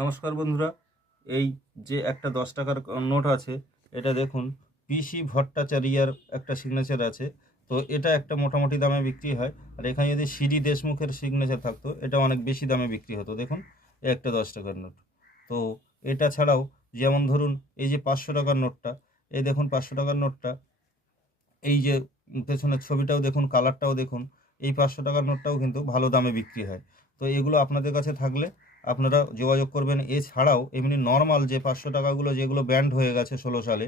নমস্কার বন্ধুরা, এই যে একটা 10 টাকার নোট আছে, এটা দেখুন পিসি ভট্টাচার্যার একটা সিগনেচার আছে। তো এটা একটা মোটামুটি দামে বিক্রি হয়। আর এখানে যদি সিডি দেশমুখের সিগনেচার থাকতো, এটা অনেক বেশি দামে বিক্রি হতো। দেখুন, এই একটা 10 টাকার নোট। তো এটা ছাড়াও যেমন ধরুন এই যে 500 টাকার নোটটা, এই দেখুন 500 টাকার নোটটা, এই যে পেছনের ছবিটাও দেখুন, কালারটাও দেখুন। এই 500 টাকার নোটটাও কিন্তু ভালো দামে বিক্রি হয়। তো এগুলো আপনাদের কাছে থাকলে আপনারা যোগাযোগ করবেন। এছাড়াও এমনি নর্মাল যে 500 টাকাগুলো, যেগুলো ব্যান্ড হয়ে গেছে 16 সালে,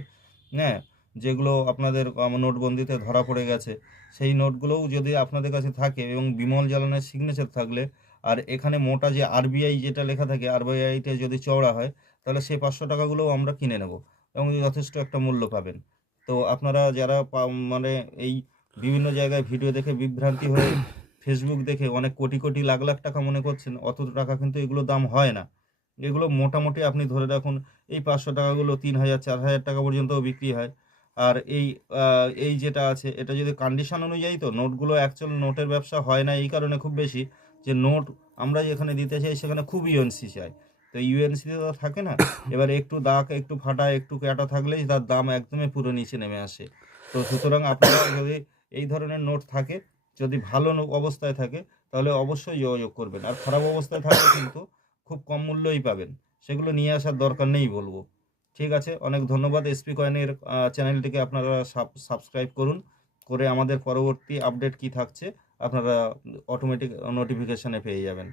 হ্যাঁ, যেগুলো আপনাদের নোটবন্দিতে ধরা পড়ে গেছে, সেই নোটগুলোও যদি আপনাদের কাছে থাকে এবং বিমল জালানের সিগনেচার থাকলে, আর এখানে মোটা যে আরবিআই যেটা লেখা থাকে, আরবিআইটা যদি চওড়া হয়, তাহলে সেই 500 টাকাগুলোও আমরা কিনে নেব এবং যথেষ্ট একটা মূল্য পাবেন। তো আপনারা যারা মানে এই বিভিন্ন জায়গায় ভিডিও দেখে বিভ্রান্তি হয়ে ফেসবুক দেখে অনেক কোটি কোটি লাখ লাখ টাকা মনে করছেন, অত টাকা কিন্তু এগুলো দাম হয় না। এগুলো মোটামুটি আপনি ধরে রাখুন, এই 500 টাকাগুলো 3,000 4,000 টাকা পর্যন্তও বিক্রি হয়। আর এই যেটা আছে, এটা যদি কন্ডিশন অনুযায়ী, তো নোটগুলো অ্যাকচুয়াল নোটের ব্যবসা হয় না এই কারণে খুব বেশি, যে নোট আমরা যেখানে দিতে চাই সেখানে খুব ইউএনসি চাই। তো ইউএনসিতে তো থাকে না। এবার একটু দাগ, একটু ফাটা, একটু কাটা থাকলেই তার দাম একদমই পুরো নিচে নেমে আসে। তো সুতরাং আপনারা যদি এই ধরনের নোট থাকে, যদি ভালো অবস্থায় থাকে, তাহলে অবশ্যই যোগাযোগ করবেন। আর খারাপ অবস্থায় থাকলে কিন্তু খুব কম মূল্যই পাবেন, সেগুলো নিয়ে আসার দরকার নেই বলবো। ঠিক আছে, অনেক ধন্যবাদ। এসপি কয়েনের চ্যানেলটিকে আপনারা সাবস্ক্রাইব করুন, করে আমাদের পরবর্তী আপডেট কি থাকছে আপনারা অটোমেটিক নোটিফিকেশনে পেয়ে যাবেন।